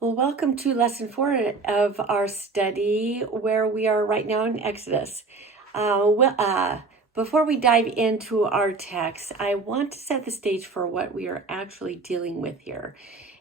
Well, welcome to lesson 4 of our study, where we are right now in Exodus. Before we dive into our text, I want to set the stage for what we are actually dealing with here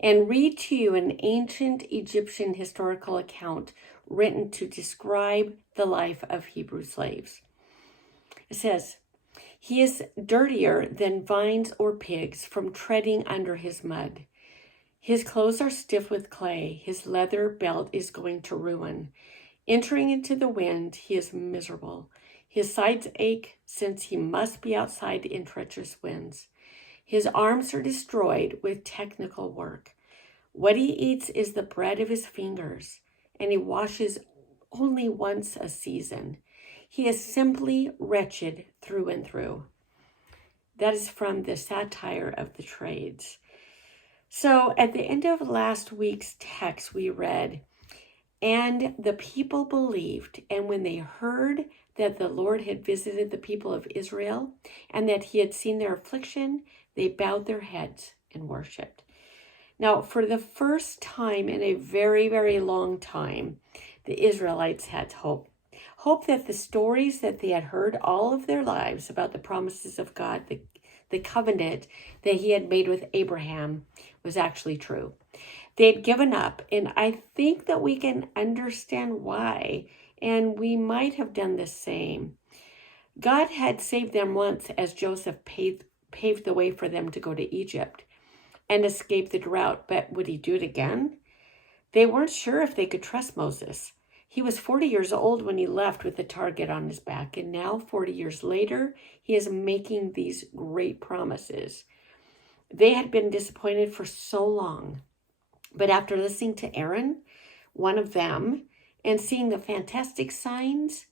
and read to you an ancient Egyptian historical account written to describe the life of Hebrew slaves. It says, "He is dirtier than vines or pigs from treading under his mud. His clothes are stiff with clay. His leather belt is going to ruin. Entering into the wind, he is miserable. His sides ache since he must be outside in treacherous winds. His arms are destroyed with technical work. What he eats is the bread of his fingers, and he washes only once a season. He is simply wretched through and through." That is from the Satire of the Trades. So at the end of last week's text, we read, "And the people believed, and when they heard that the Lord had visited the people of Israel, and that he had seen their affliction, they bowed their heads and worshiped." Now, for the first time in a very, very long time, the Israelites had hope. Hope that the stories that they had heard all of their lives about the promises of God, the covenant that he had made with Abraham, was actually true. They had given up, and I think that we can understand why, and we might have done the same. God had saved them once as Joseph paved the way for them to go to Egypt and escape the drought, but would he do it again? They weren't sure if they could trust Moses. He was 40 years old when he left with the target on his back, and now 40 years later, he is making these great promises. They had been disappointed for so long, but after listening to Aaron, one of them, and seeing the fantastic signs,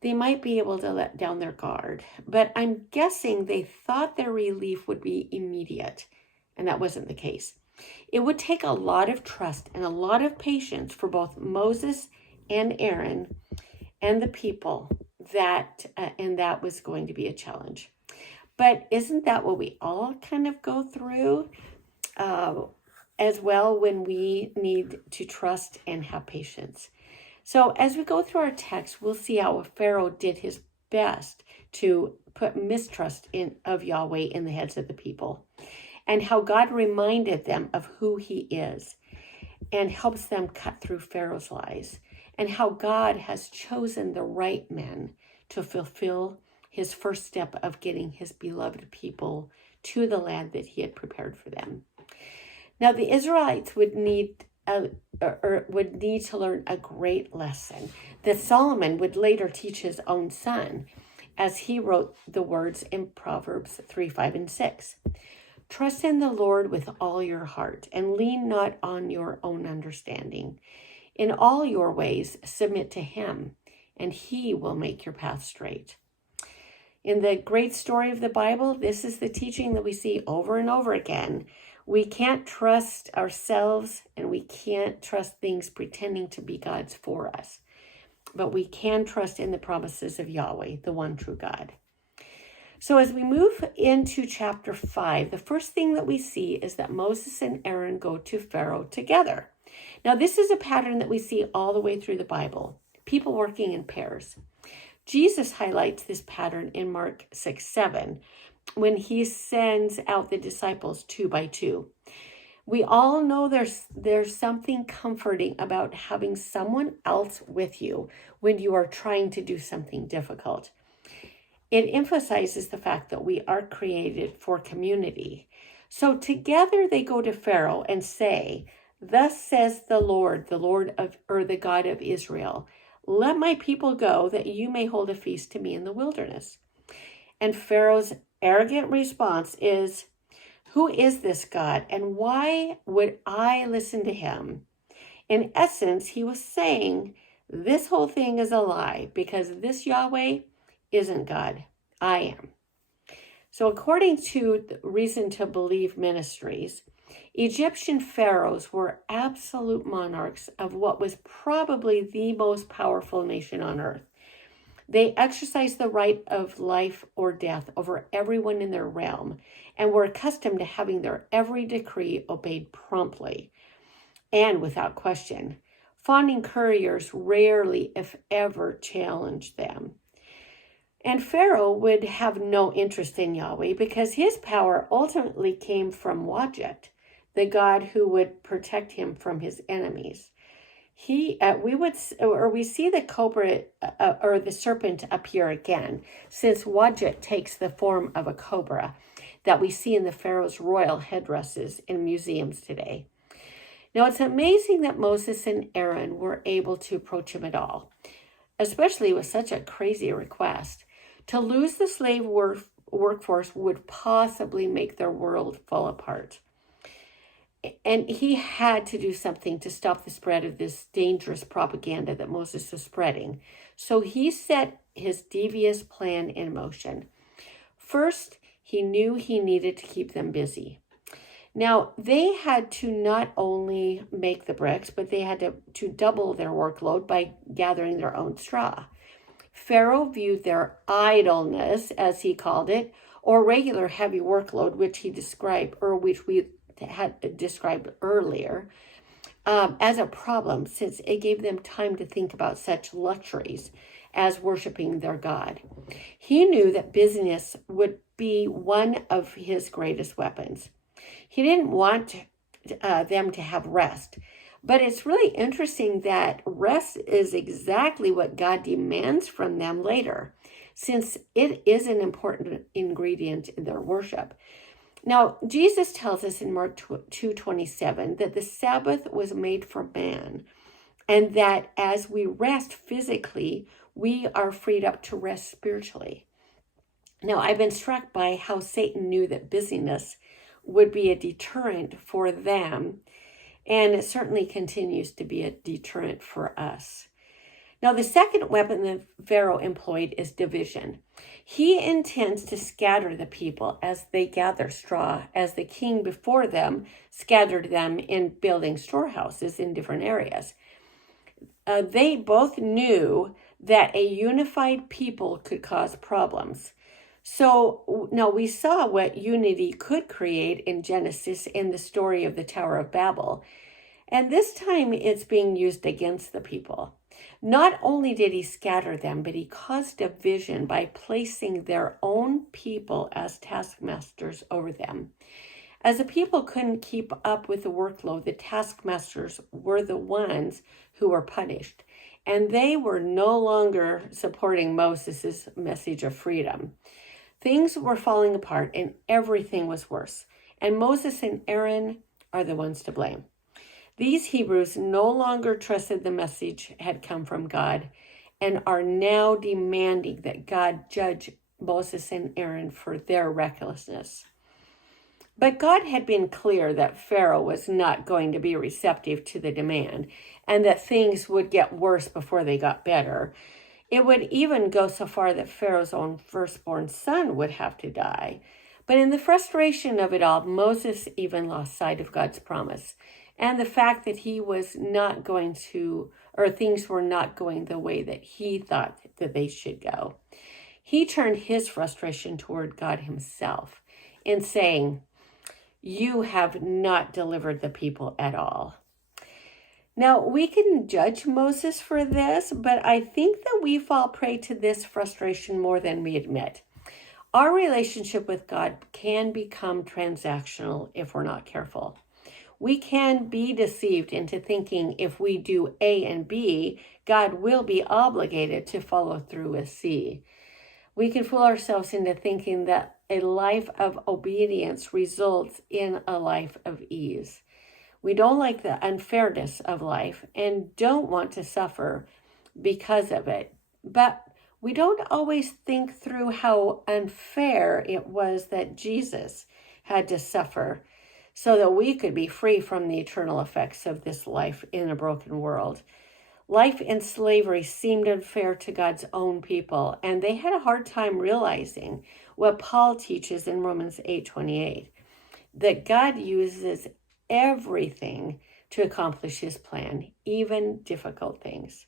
they might be able to let down their guard. But I'm guessing they thought their relief would be immediate, and that wasn't the case. It would take a lot of trust and a lot of patience for both Moses and Aaron and the people, and that was going to be a challenge. But isn't that what we all kind of go through as well when we need to trust and have patience? So as we go through our text, we'll see how Pharaoh did his best to put mistrust of Yahweh in the heads of the people, and how God reminded them of who he is and helps them cut through Pharaoh's lies, and how God has chosen the right men to fulfill his first step of getting his beloved people to the land that he had prepared for them. Now, the Israelites would need to learn a great lesson that Solomon would later teach his own son, as he wrote the words in Proverbs 3, 5, and 6. "Trust in the Lord with all your heart, and lean not on your own understanding. In all your ways submit to him, and he will make your path straight." In the great story of the Bible, this is the teaching that we see over and over again. We can't trust ourselves, and we can't trust things pretending to be God's for us. But we can trust in the promises of Yahweh, the one true God. So as we move into chapter 5, the first thing that we see is that Moses and Aaron go to Pharaoh together. Now, this is a pattern that we see all the way through the Bible, people working in pairs. Jesus highlights this pattern in Mark 6, 7, when he sends out the disciples 2 by 2. We all know there's something comforting about having someone else with you when you are trying to do something difficult. It emphasizes the fact that we are created for community. So together they go to Pharaoh and say, "Thus says the Lord the God of Israel, let my people go that you may hold a feast to me in the wilderness." And Pharaoh's arrogant response is, "Who is this God, and why would I listen to him?" In essence, he was saying, this whole thing is a lie, because this Yahweh isn't God. I am. So according to the Reason to Believe Ministries, Egyptian pharaohs were absolute monarchs of what was probably the most powerful nation on earth. They exercised the right of life or death over everyone in their realm, and were accustomed to having their every decree obeyed promptly. and without question. Fawning couriers rarely, if ever, challenged them. And Pharaoh would have no interest in Yahweh because his power ultimately came from Wadjet, the god who would protect him from his enemies. We see the cobra or the serpent appear again, since Wadjet takes the form of a cobra that we see in the Pharaoh's royal headdresses in museums today. Now, it's amazing that Moses and Aaron were able to approach him at all, especially with such a crazy request. To lose the slave workforce would possibly make their world fall apart. And he had to do something to stop the spread of this dangerous propaganda that Moses was spreading. So he set his devious plan in motion. First, he knew he needed to keep them busy. Now, they had to not only make the bricks, but they had to double their workload by gathering their own straw. Pharaoh viewed their idleness, as he called it, or regular heavy workload, which we had described earlier, as a problem, since it gave them time to think about such luxuries as worshiping their God. He knew that busyness would be one of his greatest weapons. He didn't want them to have rest, but it's really interesting that rest is exactly what God demands from them later, since it is an important ingredient in their worship. Now, Jesus tells us in Mark 2:27 that the Sabbath was made for man, and that as we rest physically, we are freed up to rest spiritually. Now, I've been struck by how Satan knew that busyness would be a deterrent for them, and it certainly continues to be a deterrent for us. Now, the second weapon that Pharaoh employed is division. He intends to scatter the people as they gather straw, as the king before them scattered them in building storehouses in different areas. They both knew that a unified people could cause problems. So now we saw what unity could create in Genesis in the story of the Tower of Babel. And this time it's being used against the people. Not only did he scatter them, but he caused division by placing their own people as taskmasters over them. As the people couldn't keep up with the workload, the taskmasters were the ones who were punished. And they were no longer supporting Moses' message of freedom. Things were falling apart and everything was worse. And Moses and Aaron are the ones to blame. These Hebrews no longer trusted the message had come from God and are now demanding that God judge Moses and Aaron for their recklessness. But God had been clear that Pharaoh was not going to be receptive to the demand and that things would get worse before they got better. It would even go so far that Pharaoh's own firstborn son would have to die. But in the frustration of it all, Moses even lost sight of God's promise and the fact that he was not going to, or things were not going the way that he thought that they should go. He turned his frustration toward God himself in saying, "You have not delivered the people at all." Now, we can judge Moses for this, but I think that we fall prey to this frustration more than we admit. Our relationship with God can become transactional if we're not careful. We can be deceived into thinking if we do A and B, God will be obligated to follow through with C. We can fool ourselves into thinking that a life of obedience results in a life of ease. We don't like the unfairness of life and don't want to suffer because of it. But we don't always think through how unfair it was that Jesus had to suffer so that we could be free from the eternal effects of this life in a broken world. Life in slavery seemed unfair to God's own people, and they had a hard time realizing what Paul teaches in Romans 8:28, that God uses everything to accomplish his plan, even difficult things.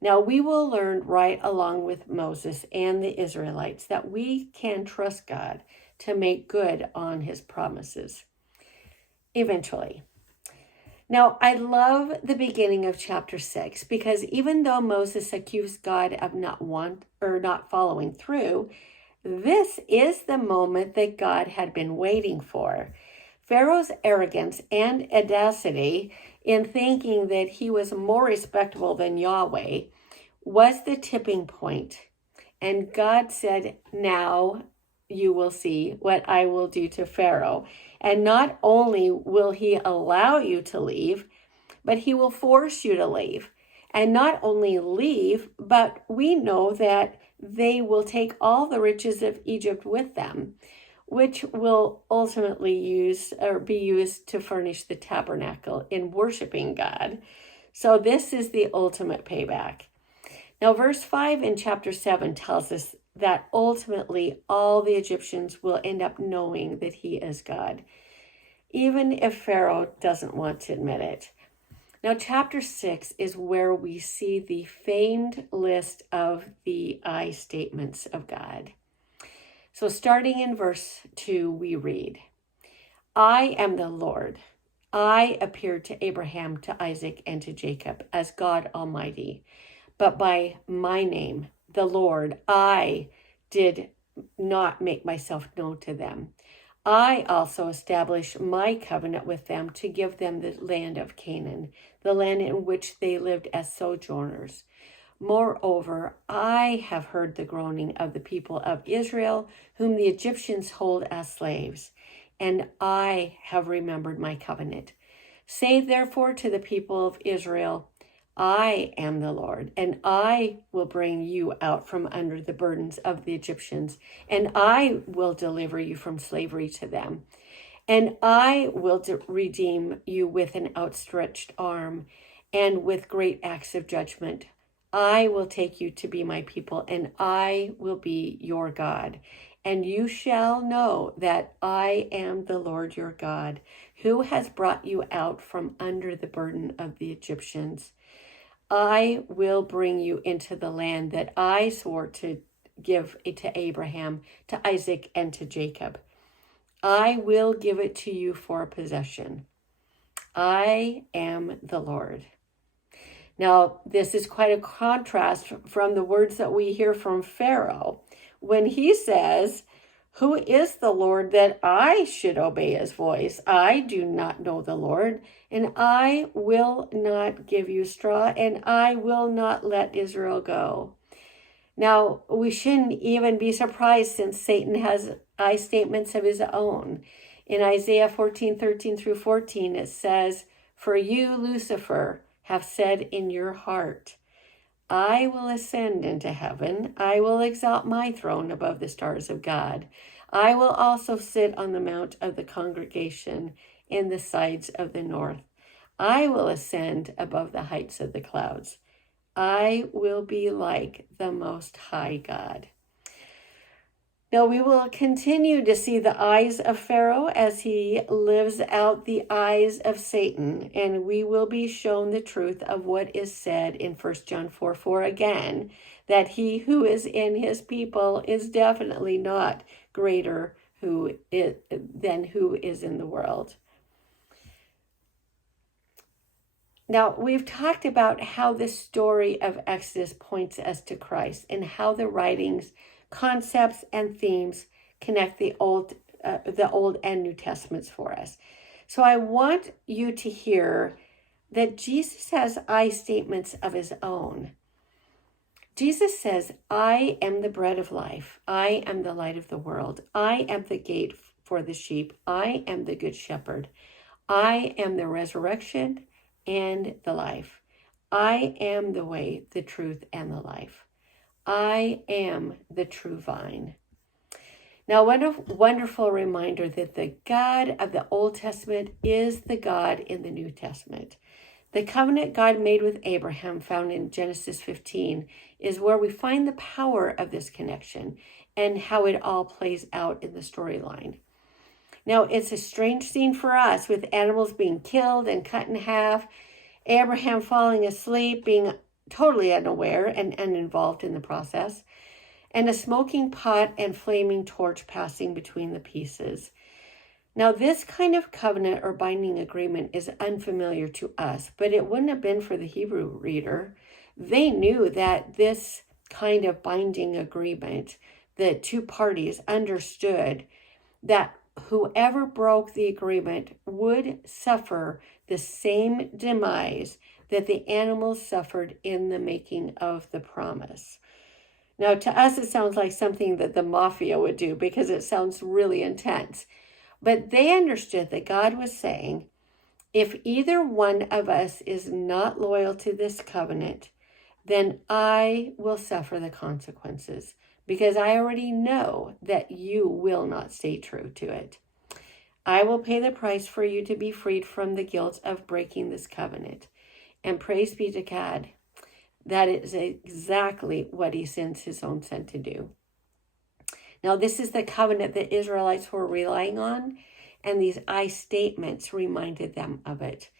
Now, we will learn right along with Moses and the Israelites that we can trust God to make good on his promises eventually. Now, I love the beginning of chapter 6 because even though Moses accused God of not following through, this is the moment that God had been waiting for. Pharaoh's arrogance and audacity in thinking that he was more respectable than Yahweh was the tipping point. And God said, "Now you will see what I will do to Pharaoh. And not only will he allow you to leave, but he will force you to leave. And not only leave, but we know that they will take all the riches of Egypt with them, which will ultimately be used to furnish the tabernacle in worshiping God." So this is the ultimate payback. Now, verse 5 in chapter 7 tells us that ultimately all the Egyptians will end up knowing that he is God, even if Pharaoh doesn't want to admit it. Now, chapter 6 is where we see the famed list of the I statements of God. So starting in verse 2, we read, "I am the Lord. I appeared to Abraham, to Isaac, and to Jacob as God Almighty. But by my name, the Lord, I did not make myself known to them. I also established my covenant with them to give them the land of Canaan, the land in which they lived as sojourners. Moreover, I have heard the groaning of the people of Israel, whom the Egyptians hold as slaves, and I have remembered my covenant. Say therefore to the people of Israel, I am the Lord, and I will bring you out from under the burdens of the Egyptians, and I will deliver you from slavery to them. And I will redeem you with an outstretched arm and with great acts of judgment. I will take you to be my people, and I will be your God. And you shall know that I am the Lord your God, who has brought you out from under the burden of the Egyptians. I will bring you into the land that I swore to give to Abraham, to Isaac, and to Jacob. I will give it to you for a possession. I am the Lord." Now, this is quite a contrast from the words that we hear from Pharaoh when he says, "Who is the Lord that I should obey his voice? I do not know the Lord, and I will not give you straw, and I will not let Israel go." Now, we shouldn't even be surprised since Satan has I statements of his own. In Isaiah 14:13 through 14, it says, "For you, Lucifer, have said in your heart, I will ascend into heaven. I will exalt my throne above the stars of God. I will also sit on the mount of the congregation in the sides of the north. I will ascend above the heights of the clouds. I will be like the Most High God." Now we will continue to see the eyes of Pharaoh as he lives out the eyes of Satan, and we will be shown the truth of what is said in 1 John 4:4 again, that he who is in his people is definitely not greater than who is in the world. Now, we've talked about how the story of Exodus points us to Christ and how the writings, concepts, and themes connect the Old and New Testaments for us. So I want you to hear that Jesus has I statements of his own. Jesus says, "I am the bread of life. I am the light of the world. I am the gate for the sheep. I am the good shepherd. I am the resurrection and the life. I am the way, the truth, and the life. I am the true vine." Now, what a wonderful reminder that the God of the Old Testament is the God in the New Testament. The covenant God made with Abraham, found in Genesis 15, is where we find the power of this connection and how it all plays out in the storyline. Now, it's a strange scene for us with animals being killed and cut in half, Abraham falling asleep, being totally unaware and uninvolved in the process, and a smoking pot and flaming torch passing between the pieces. Now, this kind of covenant or binding agreement is unfamiliar to us, but it wouldn't have been for the Hebrew reader. They knew that this kind of binding agreement, the two parties understood that whoever broke the agreement would suffer the same demise that the animals suffered in the making of the promise. Now, to us, it sounds like something that the mafia would do because it sounds really intense. But they understood that God was saying, if either one of us is not loyal to this covenant, then I will suffer the consequences because I already know that you will not stay true to it. I will pay the price for you to be freed from the guilt of breaking this covenant. And praise be to God, that is exactly what he sends his own son to do. Now, this is the covenant that Israelites were relying on, and these I statements reminded them of it.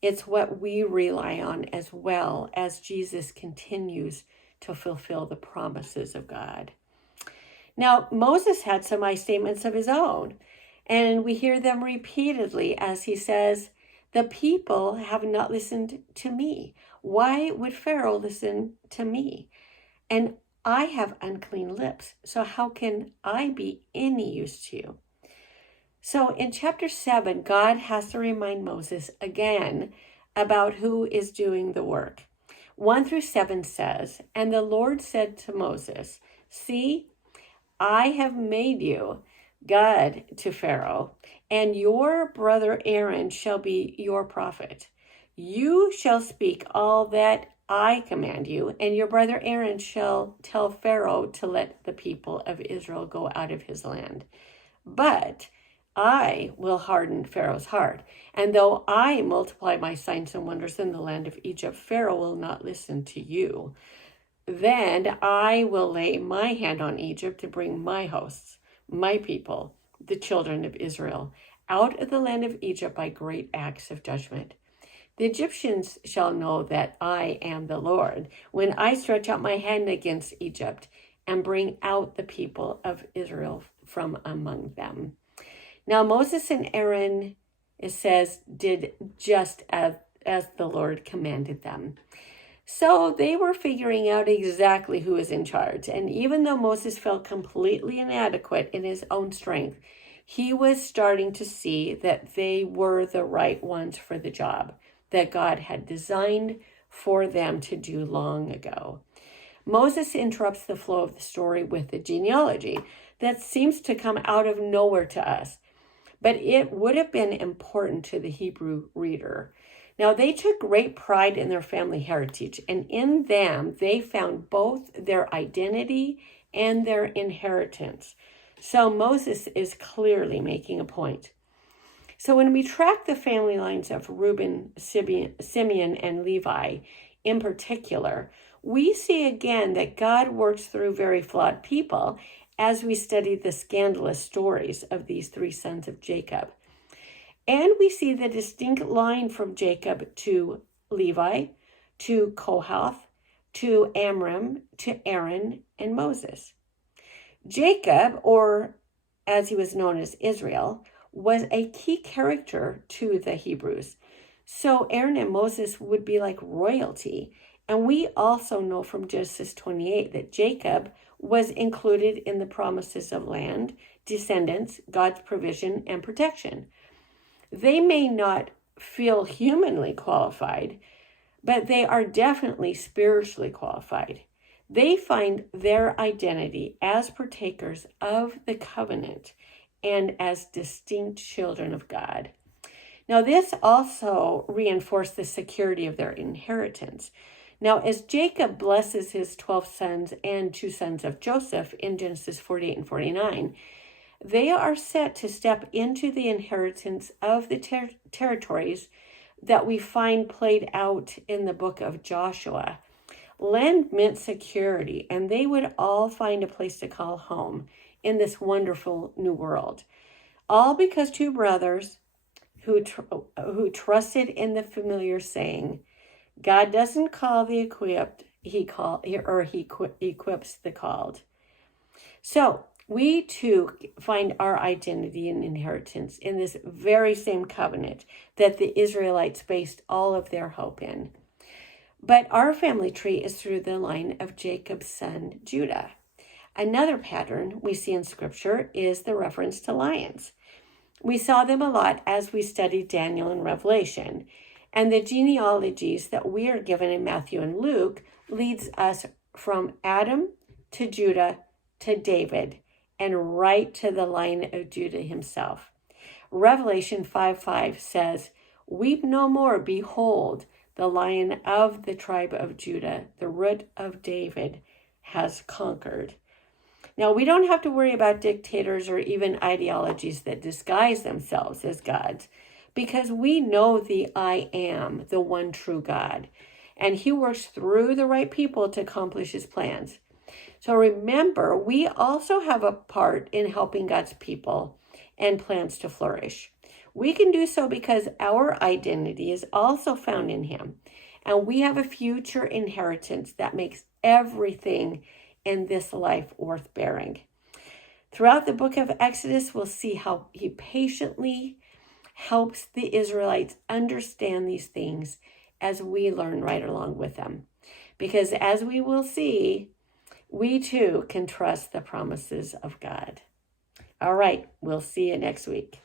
It's what we rely on as well as Jesus continues to fulfill the promises of God. Now, Moses had some I statements of his own, and we hear them repeatedly as he says, the people have not listened to me. Why would Pharaoh listen to me? And I have unclean lips, so how can I be any use to you? So in chapter 7, God has to remind Moses again about who is doing the work. 1-7 says, and the Lord said to Moses, see, I have made you God to Pharaoh, and your brother Aaron shall be your prophet. You shall speak all that I command you, and your brother Aaron shall tell Pharaoh to let the people of Israel go out of his land. But I will harden Pharaoh's heart, and though I multiply my signs and wonders in the land of Egypt, Pharaoh will not listen to you. Then I will lay my hand on Egypt to bring my hosts, my people, the children of Israel, out of the land of Egypt by great acts of judgment. The Egyptians shall know that I am the Lord when I stretch out my hand against Egypt and bring out the people of Israel from among them. Now Moses and Aaron, it says, did just as the Lord commanded them. So they were figuring out exactly who was in charge. And even though Moses felt completely inadequate in his own strength, he was starting to see that they were the right ones for the job that God had designed for them to do long ago. Moses interrupts the flow of the story with a genealogy that seems to come out of nowhere to us, but it would have been important to the Hebrew reader. Now, they took great pride in their family heritage, and in them, they found both their identity and their inheritance. So Moses is clearly making a point. So when we track the family lines of Reuben, Simeon, and Levi in particular, we see again that God works through very flawed people as we study the scandalous stories of these three sons of Jacob. And we see the distinct line from Jacob to Levi, to Kohath, to Amram, to Aaron, and Moses. Jacob, or as he was known as Israel, was a key character to the Hebrews. So Aaron and Moses would be like royalty. And we also know from Genesis 28 that Jacob was included in the promises of land, descendants, God's provision, and protection. They may not feel humanly qualified, but they are definitely spiritually qualified. They find their identity as partakers of the covenant and as distinct children of God. Now, this also reinforced the security of their inheritance. Now, as Jacob blesses his 12 sons and 2 sons of Joseph in Genesis 48 and 49, they are set to step into the inheritance of the territories that we find played out in the book of Joshua. Land meant security, and they would all find a place to call home in this wonderful new world. All because 2 brothers who trusted in the familiar saying, God doesn't call the equipped, he equips the called. So We too find our identity and inheritance in this very same covenant that the Israelites based all of their hope in. But our family tree is through the line of Jacob's son, Judah. Another pattern we see in Scripture is the reference to lions. We saw them a lot as we studied Daniel and Revelation, and the genealogies that we are given in Matthew and Luke leads us from Adam to Judah to David and right to the line of Judah himself. Revelation 5:5 says, "Weep no more, behold, the Lion of the tribe of Judah, the Root of David, has conquered." Now, we don't have to worry about dictators or even ideologies that disguise themselves as gods, because we know the I Am, the one true God, and he works through the right people to accomplish his plans. So remember, we also have a part in helping God's people and plans to flourish. We can do so because our identity is also found in him, and we have a future inheritance that makes everything in this life worth bearing. Throughout the book of Exodus, we'll see how he patiently helps the Israelites understand these things as we learn right along with them. Because as we will see, we too can trust the promises of God. All right, we'll see you next week.